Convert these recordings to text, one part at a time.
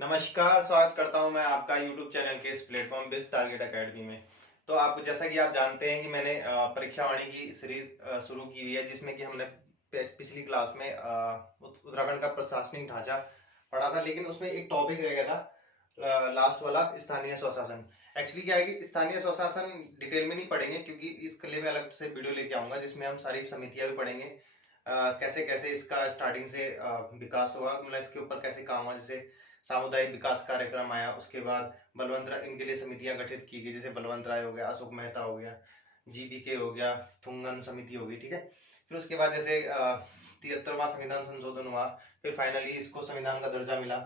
नमस्कार, स्वागत करता हूं मैं आपका YouTube चैनल के इस प्लेटफॉर्म बेस्ड टारगेट एकेडमी में। तो आप जैसा कि आप जानते हैं कि मैंने परीक्षा वाणी की सीरीज शुरू की हुई है, जिसमें कि हमने पिछली क्लास में उत्तराखंड का प्रशासनिक ढांचा पढ़ा था, लेकिन उसमें एक टॉपिक रह गया था लास्ट वाला, स्थानीय स्वशासन। एक्चुअली क्या है कि स्थानीय स्वशासन डिटेल में नहीं पढ़ेंगे, क्योंकि इसके लिए मैं अलग से वीडियो लेके आऊंगा जिसमें हम सारी समितियां भी पढ़ेंगे, कैसे कैसे इसका स्टार्टिंग से विकास हुआ, मतलब इसके ऊपर कैसे काम हुआ। जैसे सामुदायिक विकास कार्यक्रम आया, उसके बाद बलवंत राय, इनके लिए समितियां गठित की गई, जैसे बलवंत राय हो गया, अशोक मेहता हो गया, जीबीके हो गया, थुंगन समिति हो गई, ठीक है। फिर उसके बाद जैसे 73वां संविधान संशोधन हुआ, फिर फाइनली इसको संविधान का दर्जा मिला,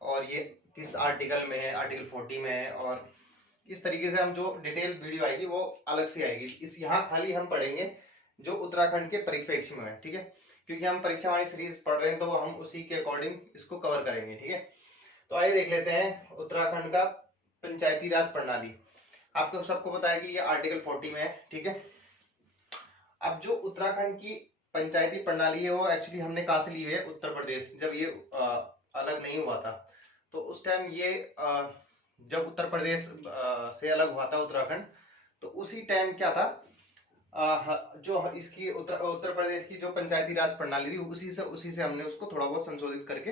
और ये किस आर्टिकल में है, आर्टिकल 40 में है। और इस तरीके से हम जो डिटेल वीडियो आएगी वो अलग से आएगी। इस यहाँ खाली हम पढ़ेंगे जो उत्तराखंड के परिप्रेक्ष्य में है, ठीक है, क्योंकि हम परीक्षा वाली सीरीज पढ़ रहे हैं तो हम उसी के अकॉर्डिंग इसको कवर करेंगे, ठीक है। तो आइए देख लेते हैं उत्तराखंड का पंचायती राज प्रणाली। आपको सबको पता है कि ये आर्टिकल 40 में है, ठीक है। अब जो उत्तराखंड की पंचायती प्रणाली है वो एक्चुअली हमने कहाँ से ली हुई है, उत्तर प्रदेश। जब ये अलग नहीं हुआ था तो उस टाइम ये जब उत्तर प्रदेश से अलग हुआ था उत्तराखंड, तो उसी टाइम क्या था, जो इसकी उत्तर प्रदेश की जो पंचायती राज प्रणाली थी उसी से हमने उसको थोड़ा बहुत संशोधित करके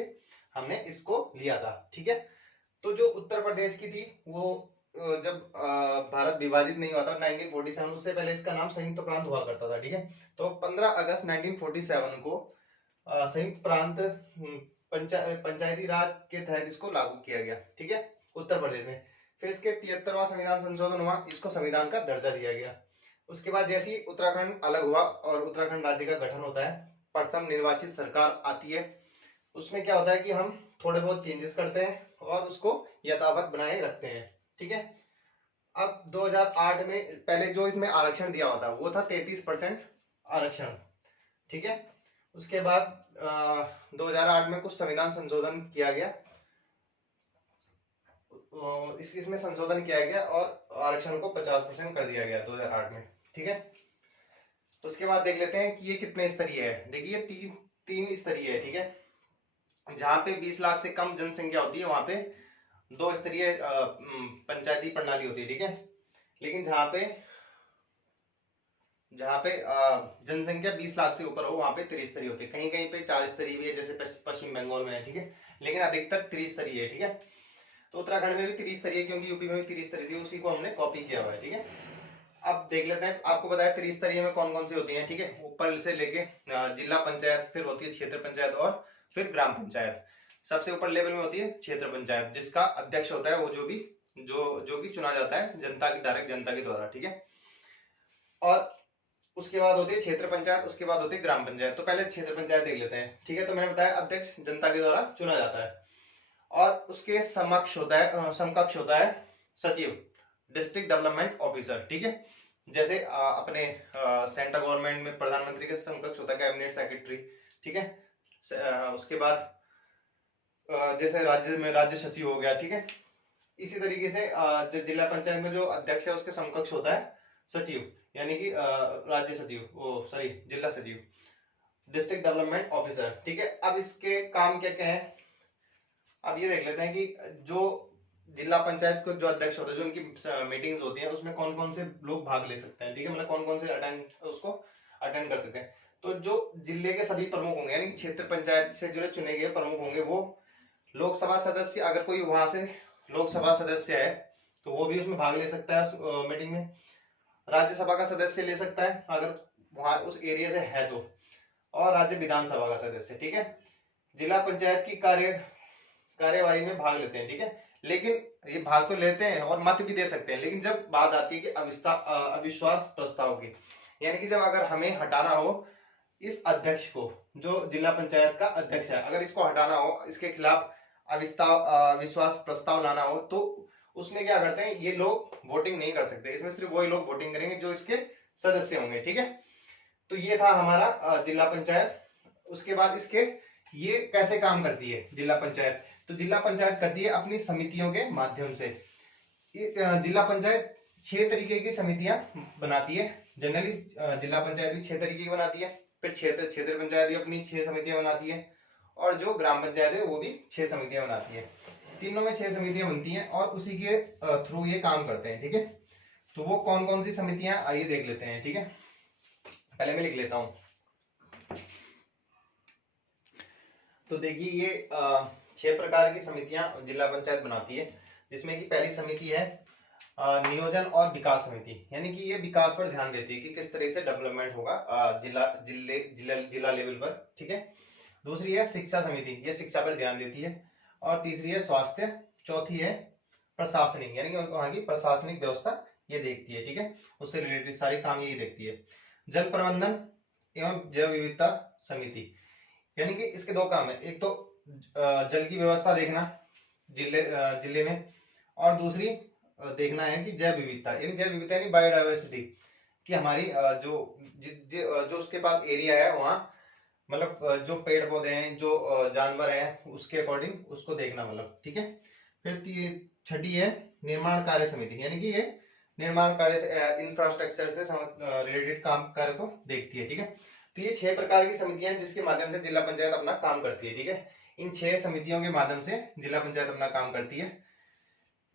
हमने इसको लिया था, ठीक है। तो जो उत्तर प्रदेश की थी वो जब भारत विभाजित नहीं हुआ था 1947, उससे पहले इसका नाम संयुक्त प्रांत हुआ करता था, ठीक है। तो 15 अगस्त 1947 को संयुक्त प्रांत पंचायती राज के तहत इसको लागू किया गया, ठीक है, उत्तर प्रदेश में। फिर इसके 73वां संविधान संशोधन हुआ, इसको संविधान का दर्जा दिया गया। उसके बाद जैसे ही उत्तराखंड अलग हुआ और उत्तराखंड राज्य का गठन होता है, प्रथम निर्वाचित सरकार आती है। उसमें क्या होता है कि हम थोड़े बहुत चेंजेस करते हैं और उसको यथावत बनाए रखते हैं, ठीक है। अब 2008 में पहले जो इसमें आरक्षण दिया हुआ था वो था 33% आरक्षण, ठीक है। उसके बाद 2008 में कुछ संविधान संशोधन किया गया, इसमें संशोधन किया गया और आरक्षण को 50% कर दिया गया 2008 में, ठीक है। उसके बाद देख लेते हैं कि ये कितने स्तरीय है। देखिए तीन तीन स्तरीय है, ठीक है। जहां पे 20 लाख से कम जनसंख्या होती है वहां पे दो स्तरीय पंचायती प्रणाली होती है, ठीक है। लेकिन जहाँ पे जनसंख्या 20 लाख से ऊपर हो वहां पे त्रिस्तरीय होती है। कहीं कहीं पे 4 स्तरीय भी है, जैसे पश्चिम बंगाल में है, ठीक है। लेकिन अधिकतर त्रिस्तरीय है, ठीक है। तो उत्तराखंड में भी त्रिस्तरीय, क्योंकि यूपी में भी त्रिस्तरीय थी, उसी को हमने कॉपी किया हुआ है, ठीक है। अब देख लेते हैं, आपको बताया त्रिस्तरीय में कौन कौन सी होती है, ठीक है। ऊपर से लेके जिला पंचायत, फिर होती है क्षेत्र पंचायत, और फिर ग्राम पंचायत। सबसे ऊपर लेवल में होती है क्षेत्र पंचायत, जिसका अध्यक्ष होता है वो जो भी चुना जाता है जनता की, डायरेक्ट जनता के द्वारा, ठीक है। और उसके बाद होती है क्षेत्र पंचायत, उसके बाद होती है ग्राम पंचायत। तो पहले क्षेत्र पंचायत देख लेते हैं, ठीक है। तो मैंने बताया अध्यक्ष जनता के द्वारा चुना जाता है, और उसके समकक्ष होता है सचिव, डिस्ट्रिक्ट डेवलपमेंट ऑफिसर, ठीक है। जैसे अपने सेंट्रल गवर्नमेंट में प्रधानमंत्री के समकक्ष होता है कैबिनेट सेक्रेटरी, ठीक है। उसके बाद जैसे राज्य में राज्य सचिव हो गया, ठीक है। इसी तरीके से जो जिला पंचायत में जो अध्यक्ष है उसके समकक्ष होता है सचिव, यानी कि राज्य सचिव, ओ सॉरी, जिला सचिव, डिस्ट्रिक्ट डेवलपमेंट ऑफिसर, ठीक है। अब इसके काम क्या क्या है, अब ये देख लेते हैं कि जो जिला पंचायत को जो अध्यक्ष होता है, जो उनकी मीटिंग्स होती हैं, उसमें कौन कौन से लोग भाग ले सकते हैं, ठीक है, मतलब कौन कौन से अटेंड कर सकते हैं। तो जो जिले के सभी प्रमुख होंगे, यानी क्षेत्र पंचायत से जो चुने गए प्रमुख होंगे, वो लोकसभा सदस्य, अगर कोई वहां से लोकसभा सदस्य है तो वो भी उसमें भाग ले सकता है मीटिंग में। राज्यसभा का सदस्य ले सकता है अगर वहां उस एरिया से है तो, और राज्य विधानसभा का सदस्य, ठीक है। जिला पंचायत की कार्यवाही में भाग लेते हैं, ठीक है। लेकिन ये भाग तो लेते हैं और मत भी दे सकते हैं, लेकिन जब बात आती है कि अविश्वास प्रस्ताव की, यानी कि जब अगर हमें हटाना हो इस अध्यक्ष को, जो जिला पंचायत का अध्यक्ष है, अगर इसको हटाना हो, इसके खिलाफ अविश्वास प्रस्ताव लाना हो, तो उसमें क्या करते हैं, ये लोग वोटिंग नहीं कर सकते। इसमें सिर्फ वही लोग वोटिंग करेंगे जो इसके सदस्य होंगे, ठीक है। तो ये था हमारा जिला पंचायत। उसके बाद इसके ये कैसे काम करती है जिला पंचायत, तो जिला पंचायत करती है अपनी समितियों के माध्यम से। जिला पंचायत 6 तरीके की समितियां बनाती है जनरली। जिला पंचायत भी 6 तरीके की बनाती है, फिर क्षेत्र क्षेत्र पंचायत भी अपनी 6 समितियां बनाती है, और जो ग्राम पंचायत है वो भी 6 समितियां बनाती है। तीनों में 6 समितियां बनती हैं और उसी के थ्रू ये काम करते हैं, ठीक है। तो वो कौन कौन सी समितियां, आइए देख लेते हैं, ठीक है। पहले मैं लिख लेता हूँ। तो देखिए ये 6 प्रकार की समितियां जिला पंचायत बनाती है, जिसमें कि पहली समिति है नियोजन और विकास समिति, यानी कि ये विकास पर ध्यान देती है कि किस तरह से डेवलपमेंट होगा जिला लेवल पर, ठीक है। दूसरी है शिक्षा समिति, ये शिक्षा पर ध्यान देती है। और तीसरी है स्वास्थ्य। चौथी है प्रशासनिक, यानी कि वहां की प्रशासनिक व्यवस्था ये देखती है, ठीक है। उससे रिलेटेड सारी काम ये देखती है। जल प्रबंधन एवं जैव विविधता समिति, यानी कि इसके दो काम है, एक तो जल की व्यवस्था देखना जिले में, और दूसरी देखना है कि जैव विविधता, यानी जैव विविधता यानी बायोडाइवर्सिटी, कि हमारी जो उसके पास एरिया है वहाँ, मतलब जो पेड़ पौधे हैं, जो जानवर हैं, उसके अकॉर्डिंग उसको देखना, मतलब, ठीक है। फिर छठी है निर्माण कार्य समिति, यानी कि ये निर्माण कार्य से इंफ्रास्ट्रक्चर से रिलेटेड काम कार्य को देखती है, ठीक है। तो ये 6 प्रकार की समितियां हैं जिसके माध्यम से जिला पंचायत अपना काम करती है, ठीक है। इन 6 समितियों के माध्यम से जिला पंचायत अपना काम करती है।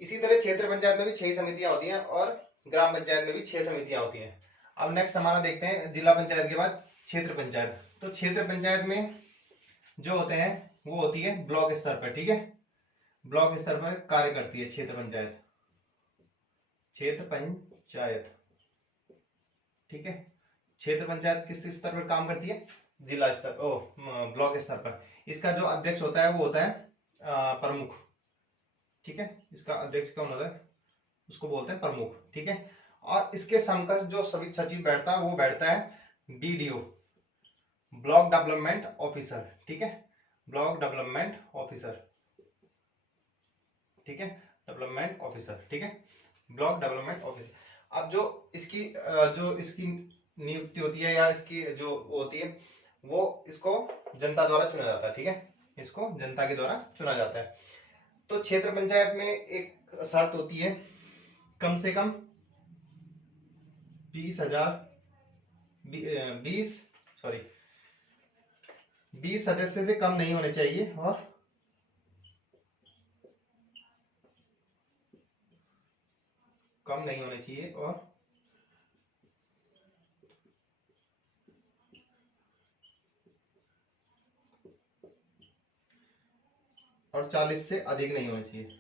इसी तरह क्षेत्र पंचायत में भी 6 समितियां होती हैं और ग्राम पंचायत में भी 6 समितियां होती हैं। अब नेक्स्ट हमारा देखते हैं जिला पंचायत के बाद क्षेत्र पंचायत। तो क्षेत्र पंचायत में जो होते हैं वो होती है ब्लॉक स्तर पर, ठीक है। ब्लॉक स्तर पर कार्य करती है क्षेत्र पंचायत, ठीक है। क्षेत्र पंचायत किस स्तर पर काम करती है? जिला स्तर, ब्लॉक स्तर पर। इसका जो अध्यक्ष होता है वो होता है प्रमुख, ठीक है। इसका अध्यक्ष कौन होता है? उसको बोलते हैं प्रमुख, ठीक है। और इसके समकक्ष जो सभी सचिव बैठता है वो बैठता है बीडीओ, ब्लॉक डेवलपमेंट ऑफिसर, ठीक है। ब्लॉक डेवलपमेंट ऑफिसर, ठीक है। डेवलपमेंट ऑफिसर, ठीक है। Block development officer. अब जो इसकी नियुक्ति होती है या इसकी जो होती है वो इसको जनता द्वारा चुना जाता है, ठीक है। इसको जनता के द्वारा चुना जाता है। तो क्षेत्र पंचायत में एक शर्त होती है, कम से कम 20 सदस्य से कम नहीं होने चाहिए, और कम नहीं होने चाहिए, और 40 से अधिक नहीं होने चाहिए।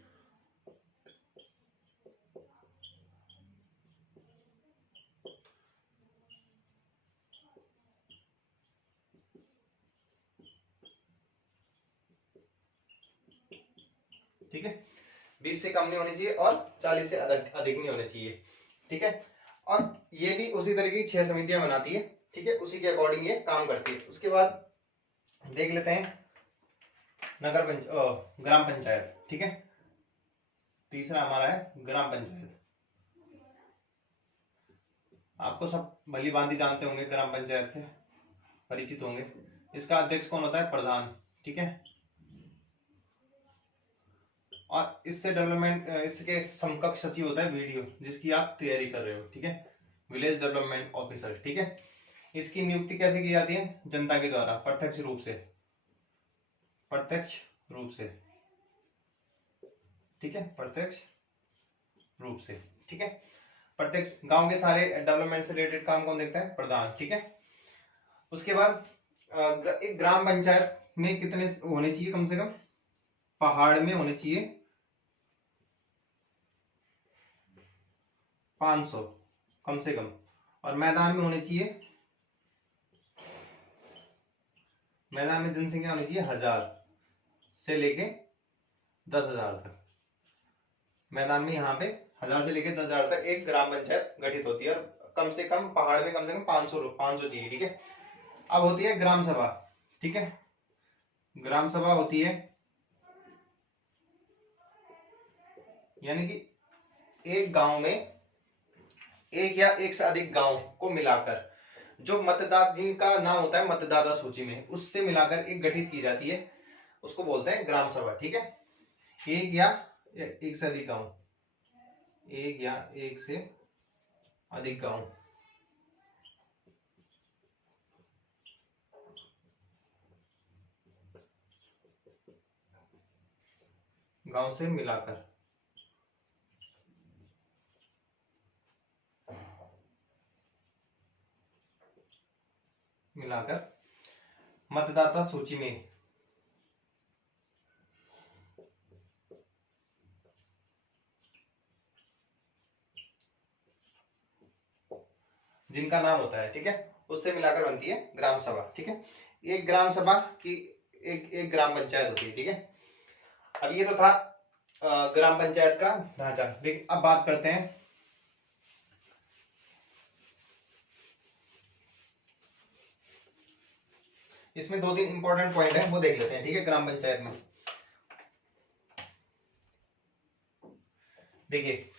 ठीक है, 20 से कम नहीं होनी चाहिए और 40 से अधिक नहीं होने चाहिए, ठीक है। और ये भी उसी तरह की 6 समितियां बनाती है, ठीक है। उसी के अकॉर्डिंग ये काम करती है। उसके बाद देख लेते हैं ग्राम पंचायत, ठीक है। तीसरा हमारा है ग्राम पंचायत। आपको सब भली भांति जानते होंगे, ग्राम पंचायत से परिचित होंगे। इसका अध्यक्ष कौन होता है? प्रधान, ठीक है। और इससे डेवलपमेंट इसके समकक्ष सचिव होता है वीडियो, जिसकी आप तैयारी कर रहे हो, ठीक है। विलेज डेवलपमेंट ऑफिसर, ठीक है। इसकी नियुक्ति कैसे की जाती है? जनता के द्वारा, प्रत्यक्ष रूप से, ठीक है। प्रत्यक्ष रूप से, ठीक है। प्रत्यक्ष गांव के सारे डेवलपमेंट से रिलेटेड काम कौन देखता है? प्रधान, ठीक है। उसके बाद एक ग्राम पंचायत में कितने होने चाहिए? कम से कम पहाड़ में होने चाहिए 500 कम से कम, और मैदान में होने चाहिए, मैदान में जनसंख्या होनी चाहिए 1000 से लेके 10,000 तक। मैदान में यहाँ पे 1000 से लेके 10,000 तक एक ग्राम पंचायत गठित होती है, और कम से कम पहाड़ में कम से कम 500 चाहिए, ठीक है। अब होती है ग्राम सभा, ठीक है। ग्राम सभा होती है, यानी कि एक गांव में एक या एक से अधिक गांव को मिलाकर जो मतदाता, जिनका नाम होता है मतदाता सूची में, उससे मिलाकर एक गठित की जाती है, उसको बोलते हैं ग्राम सभा, ठीक है। एक या एक से अधिक गांव, एक या एक से अधिक गांव, गांव से मिलाकर मतदाता सूची में जिनका नाम होता है, ठीक है, उससे मिलाकर बनती है ग्राम सभा। ठीक है, एक ग्राम सभा की एक ग्राम पंचायत होती है। ठीक है, अब ये तो था ग्राम पंचायत का ढांचा। लेकिन अब बात करते हैं इसमें दो तीन इंपॉर्टेंट पॉइंट है, वो देख लेते हैं। ठीक है, ग्राम पंचायत में देखिए,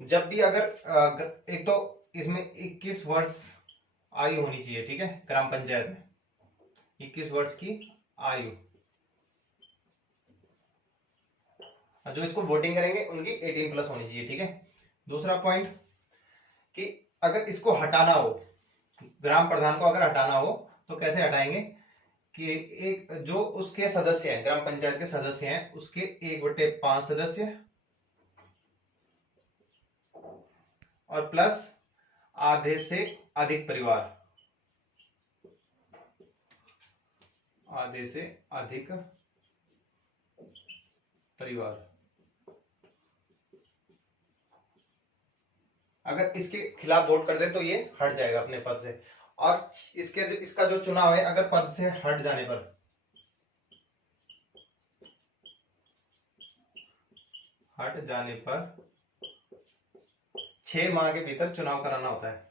जब भी अगर एक तो इसमें 21 वर्ष आयु होनी चाहिए। ठीक है, ग्राम पंचायत में 21 वर्ष की आयु, जो इसको वोटिंग करेंगे उनकी 18 प्लस होनी चाहिए। ठीक है, दूसरा पॉइंट कि अगर इसको हटाना हो, ग्राम प्रधान को अगर हटाना हो तो कैसे हटाएंगे कि एक जो उसके सदस्य हैं, ग्राम पंचायत के सदस्य हैं, उसके 1/5 सदस्य और प्लस आधे से अधिक परिवार, आधे से अधिक परिवार अगर इसके खिलाफ वोट कर दे तो ये हट जाएगा अपने पद से। और इसका जो चुनाव है, अगर पद से हट जाने पर, हट जाने पर 6 माह के भीतर चुनाव कराना होता है।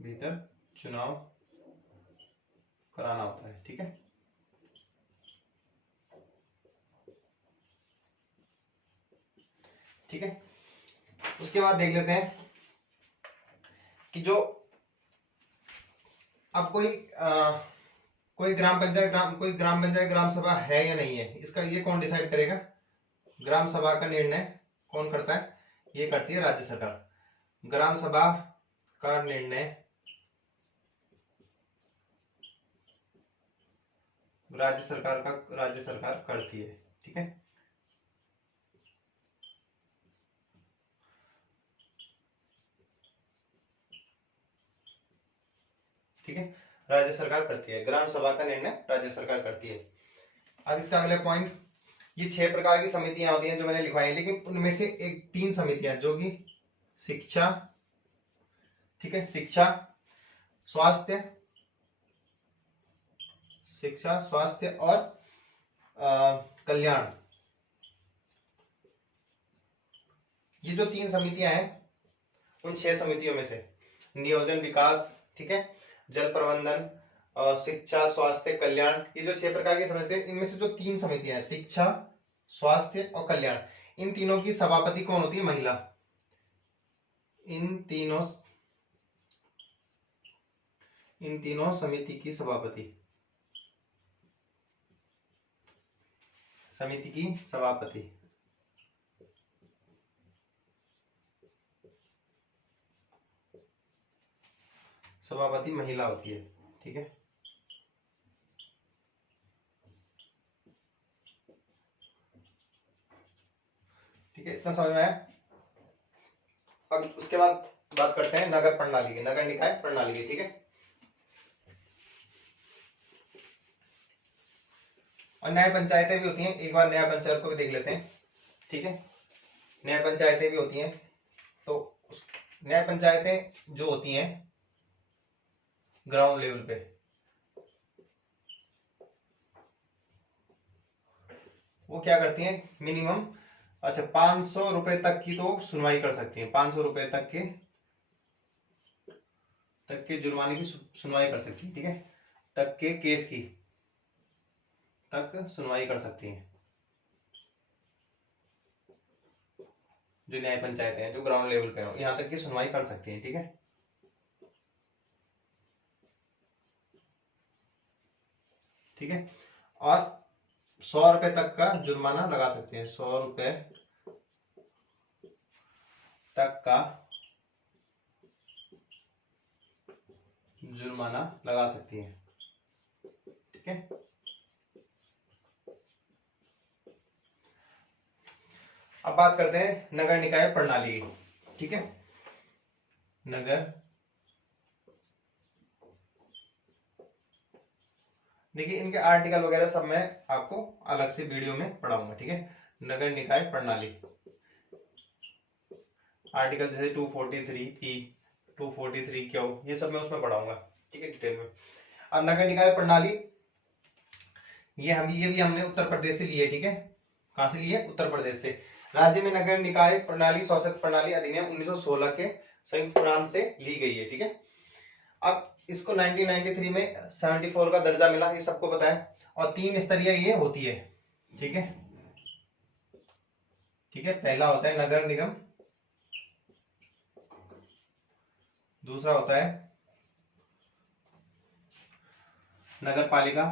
भीतर चुनाव कराना होता है। ठीक है, ठीक है, उसके बाद देख लेते हैं कि जो अब कोई ग्राम पंचायत ग्राम सभा है या नहीं है, इसका ये कौन डिसाइड करेगा? ग्राम सभा का निर्णय कौन करता है? ये करती है राज्य सरकार। ग्राम सभा का निर्णय राज्य सरकार करती है। ठीक है, ठीक है, राज्य सरकार करती है, ग्राम सभा का निर्णय राज्य सरकार करती है। अब इसका अगले पॉइंट, ये 6 प्रकार की समितियां होती हैं जो मैंने लिखवाई है, लेकिन उनमें से 3 समितियां जो कि शिक्षा, ठीक है, स्वास्थ्य और कल्याण, ये जो 3 समितियां हैं, उन 6 समितियों में से नियोजन विकास, ठीक है, जल प्रबंधन, शिक्षा, स्वास्थ्य, कल्याण, ये जो 6 प्रकार की समितियां, इनमें से जो 3 समितियां हैं, शिक्षा, स्वास्थ्य और कल्याण, इन तीनों की सभापति कौन होती है? महिला। इन तीनों समिति की सभापति महिला होती है। ठीक है, ठीक है, इतना समझ में आया? अब उसके बाद बात करते हैं नगर प्रणाली की, नगर निकाय प्रणाली की। ठीक है, और न्याय पंचायतें भी होती हैं। एक बार न्याय पंचायत को भी देख लेते हैं। ठीक है, न्याय पंचायतें भी होती हैं। तो न्याय पंचायतें जो होती हैं ग्राउंड लेवल पे, वो क्या करती हैं? मिनिमम 500 रुपए तक की तो सुनवाई कर सकती है। 500 रुपए तक के जुर्माने की सुनवाई कर सकती है। ठीक है, तक के केस की सुनवाई कर सकती हैं जो न्याय पंचायतें हैं, जो ग्राउंड लेवल पे हो, यहां तक की सुनवाई कर सकती हैं। ठीक है, ठीक है, और 100 रुपए तक का जुर्माना लगा सकते हैं। 100 रुपए तक का जुर्माना लगा सकती है। ठीक है, अब बात करते हैं नगर निकाय प्रणाली की। ठीक है, नगर, देखिए इनके आर्टिकल वगैरह सब मैं आपको अलग से वीडियो में पढ़ाऊंगा। ठीक है, नगर निकाय प्रणाली आर्टिकल जैसे 243 ई, 243 क्यू, ये सब मैं उसमें पढ़ाऊंगा। ठीक है, डिटेल में। अब नगर निकाय प्रणाली ये भी हमने उत्तर प्रदेश से लिए। ठीक है, कहां से लिए? उत्तर प्रदेश से। राज्य में नगर निकाय प्रणाली शासन प्रणाली अधिनियम 1916 के संयुक्त प्रांत से ली गई है। ठीक है, अब इसको 1993 में 74 का दर्जा मिला, ये सबको पता है। और 3 स्तरीय ये होती है। ठीक है, ठीक है, पहला होता है नगर निगम, दूसरा होता है नगर पालिका,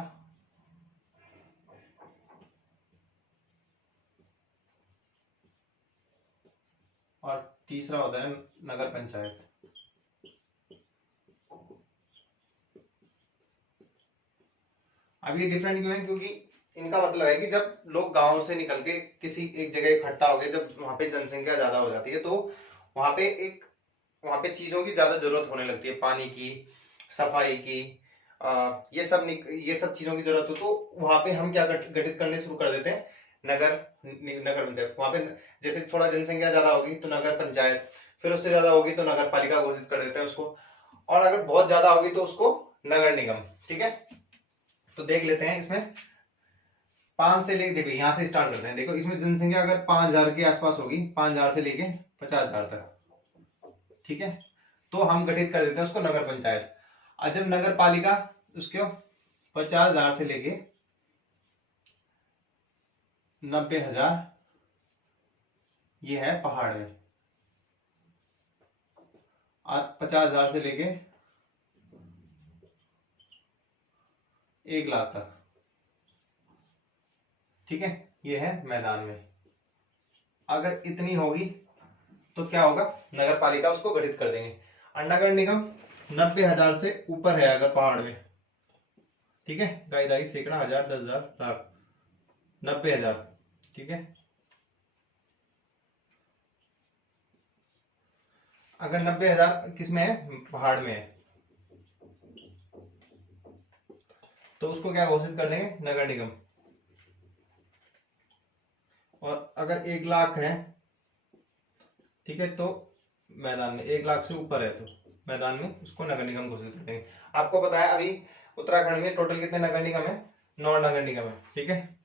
और तीसरा होता है नगर पंचायत। अब ये डिफरेंट क्यों है? क्योंकि इनका मतलब है कि जब लोग गांव से निकल के किसी एक जगह इकट्ठा हो गए, जब वहां पे जनसंख्या ज्यादा हो जाती है, तो वहां पे चीजों की ज्यादा जरूरत होने लगती है, पानी की, सफाई की, ये सब चीजों की जरूरत हो, तो वहां पे हम क्या गठित करने शुरू कर देते हैं? नगर नगर पंचायत। वहां पे जैसे थोड़ा जनसंख्या ज्यादा होगी तो नगर पंचायत, फिर उससे ज्यादा होगी तो नगर पालिका घोषित कर देते हैं उसको, और अगर बहुत ज्यादा होगी तो उसको नगर निगम। ठीक है, तो देख लेते हैं इसमें 5 से लेके, देखो यहाँ से स्टार्ट करते हैं। देखो इसमें जनसंख्या अगर 5000 के आसपास होगी, 5000 से लेके 50,000 तक, ठीक है, तो हम गठित कर देते हैं उसको नगर पंचायत। और जब नगर पालिका उसको 50,000 से लेके 90,000, ये है पहाड़ में, और 50,000 से लेके 1 लाख तक, ठीक है, ये है मैदान में। अगर इतनी होगी तो क्या होगा? नगर पालिका उसको गठित कर देंगे। और नगर निगम 90,000 से ऊपर है अगर पहाड़ में, ठीक है, गाई दाई सैकड़ा हजार 10,000 लाख 90,000, ठीक है। अगर 90,000 किसमें है? पहाड़ में है, तो उसको क्या घोषित कर देंगे? नगर निगम। और अगर 1 लाख है, ठीक है, तो मैदान में 1 लाख से ऊपर है तो मैदान में उसको नगर निगम घोषित कर देंगे। आपको पता है अभी उत्तराखंड में टोटल कितने नगर निगम है? 9 नगर निगम है। ठीक है,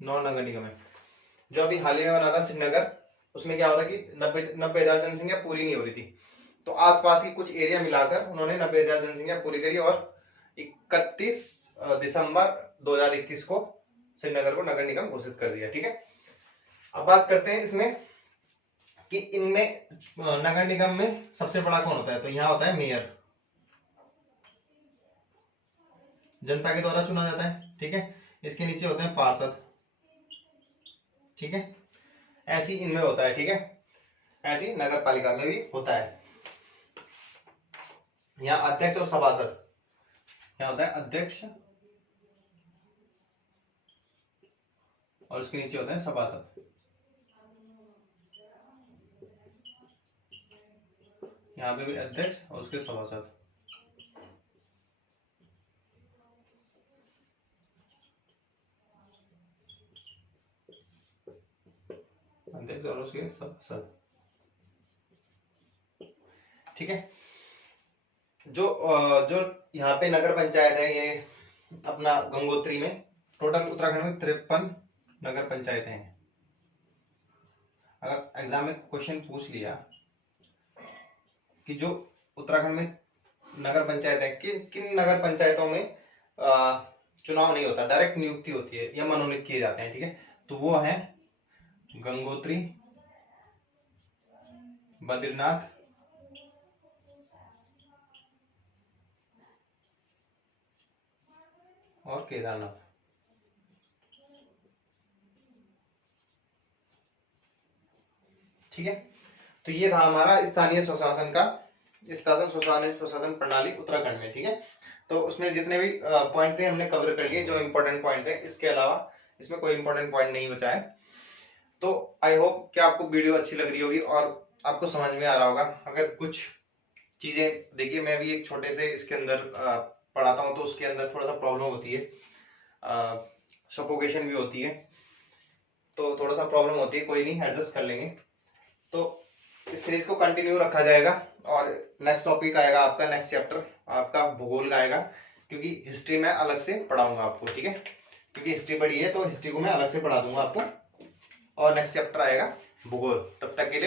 9 नगर निगम है। जो अभी हाल ही में बना था श्रीनगर, उसमें क्या होता कि 90,000 जनसंख्या पूरी नहीं हो रही थी, तो आसपास की कुछ एरिया मिलाकर उन्होंने 90,000 जनसंख्या पूरी करी, और 31 दिसंबर 2021 को श्रीनगर को नगर निगम घोषित कर दिया। ठीक है, अब बात करते हैं इसमें कि इनमें नगर निगम में सबसे बड़ा कौन होता है? तो यहाँ होता है मेयर, जनता के द्वारा चुना जाता है। ठीक है, इसके नीचे होते हैं पार्षद। ठीक है, ऐसी इनमें होता है। ठीक है, ऐसी नगर पालिका में भी होता है। यहाँ अध्यक्ष और सभासद, यहाँ होता है अध्यक्ष और उसके नीचे होते हैं सभासद। यहाँ पे भी अध्यक्ष और उसके सभासद। अध्यक्ष और उसके सभासद। ठीक है, जो जो यहाँ पे नगर पंचायत है, ये अपना गंगोत्री में टोटल उत्तराखंड में 53 नगर पंचायतें हैं। अगर एग्जाम में क्वेश्चन पूछ लिया कि जो उत्तराखंड में नगर पंचायत है, किन किन नगर पंचायतों में चुनाव नहीं होता, डायरेक्ट नियुक्ति होती है या मनोनीत किए जाते हैं, ठीक है, तो वो है गंगोत्री, बद्रीनाथ, और केदारनाथ। ठीक है, तो ये था हमारा स्थानीय स्वशासन का स्वशासन प्रणाली उत्तराखंड में, ठीक है। तो उसमें जितने भी पॉइंट थे हमने कवर कर लिए, जो इंपॉर्टेंट पॉइंट थे, इसके अलावा इसमें कोई इंपॉर्टेंट पॉइंट नहीं बचा है। तो आई होप कि आपको वीडियो अच्छी लग रही होगी और आपको समझ में आ रहा होगा। अगर कुछ चीजें, देखिए मैं भी एक छोटे से इसके अंदर पढ़ाता हूँ, तो उसके अंदर थोड़ा सा प्रॉब्लम होती है, सफोकेशन भी होती है, तो थोड़ा सा प्रॉब्लम होती है, कोई नहीं, एडजस्ट कर लेंगे। तो इस सीरीज को कंटिन्यू रखा जाएगा और नेक्स्ट टॉपिक आएगा आपका, नेक्स्ट चैप्टर आपका भूगोल का आएगा, क्योंकि हिस्ट्री में अलग से पढ़ाऊंगा आपको, ठीक है। क्योंकि हिस्ट्री पढ़ी है तो हिस्ट्री को मैं अलग से पढ़ा दूंगा आपको, और नेक्स्ट चैप्टर आएगा भूगोल। तब तक के लिए